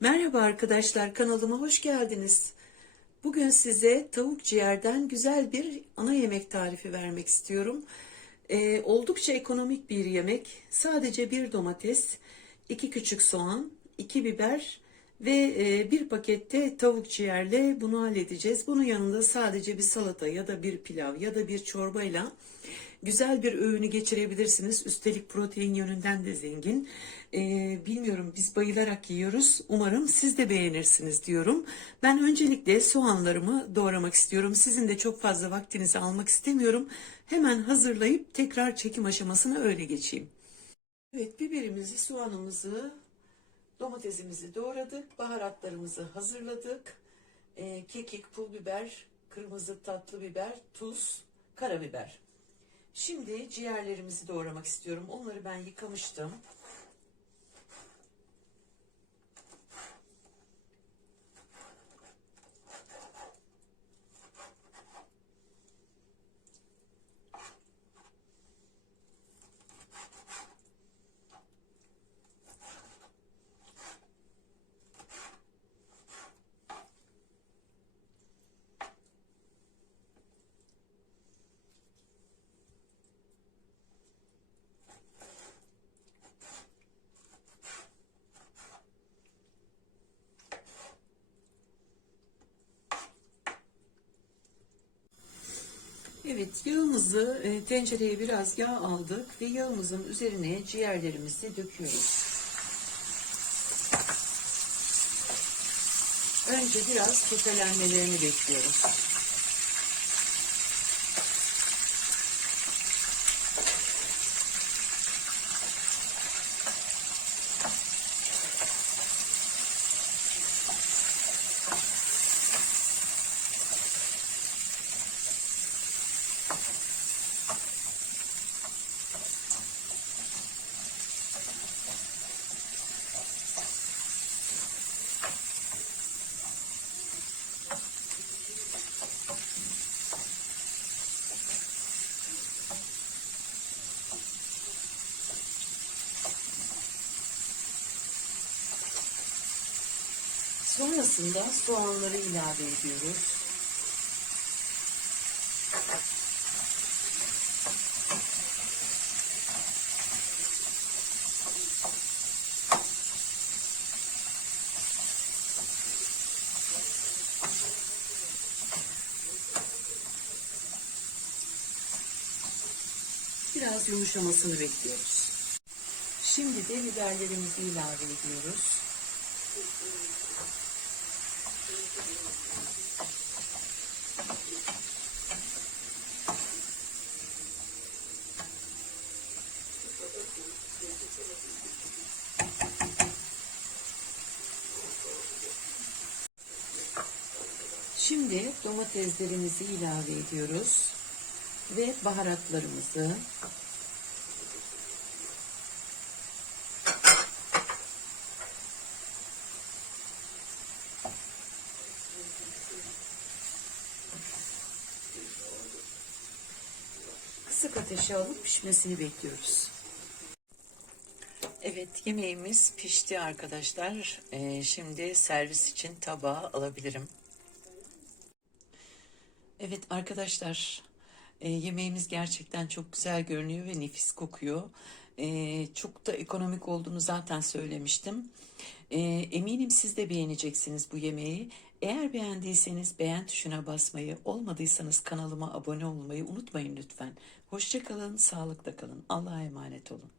Merhaba arkadaşlar, kanalıma hoş geldiniz. Bugün size tavuk ciğerden güzel bir ana yemek tarifi vermek istiyorum. Ee, oldukça ekonomik bir yemek. Sadece bir domates, iki küçük soğan, iki biber ve e, bir pakette tavuk ciğerle bunu halledeceğiz. Bunun yanında sadece bir salata ya da bir pilav ya da bir çorbayla güzel bir öğünü geçirebilirsiniz. Üstelik protein yönünden de zengin. Ee, bilmiyorum biz bayılarak yiyoruz. Umarım siz de beğenirsiniz diyorum. Ben öncelikle soğanlarımı doğramak istiyorum. Sizin de çok fazla vaktinizi almak istemiyorum. Hemen hazırlayıp tekrar çekim aşamasına öyle geçeyim. Evet biberimizi, soğanımızı, domatesimizi doğradık. Baharatlarımızı hazırladık. Ee, kekik, pul biber, kırmızı tatlı biber, tuz, karabiber. Şimdi ciğerlerimizi doğramak istiyorum. Onları ben yıkamıştım. Evet yağımızı e, tencereye biraz yağ aldık ve yağımızın üzerine ciğerlerimizi döküyoruz. Önce biraz kefelenmelerini bekliyoruz. Sonrasında soğanları ilave ediyoruz. Biraz yumuşamasını bekliyoruz. Şimdi de biberlerimizi ilave ediyoruz. Şimdi domateslerimizi ilave ediyoruz ve baharatlarımızı ateşe alıp pişmesini bekliyoruz. Evet yemeğimiz pişti arkadaşlar. Ee, şimdi servis için tabağa alabilirim. Evet arkadaşlar e, yemeğimiz gerçekten çok güzel görünüyor ve nefis kokuyor. E, çok da ekonomik olduğunu zaten söylemiştim. E, eminim siz de beğeneceksiniz bu yemeği. Eğer beğendiyseniz beğen tuşuna basmayı, olmadıysanız kanalıma abone olmayı unutmayın lütfen. Hoşçakalın, sağlıkla kalın. Allah'a emanet olun.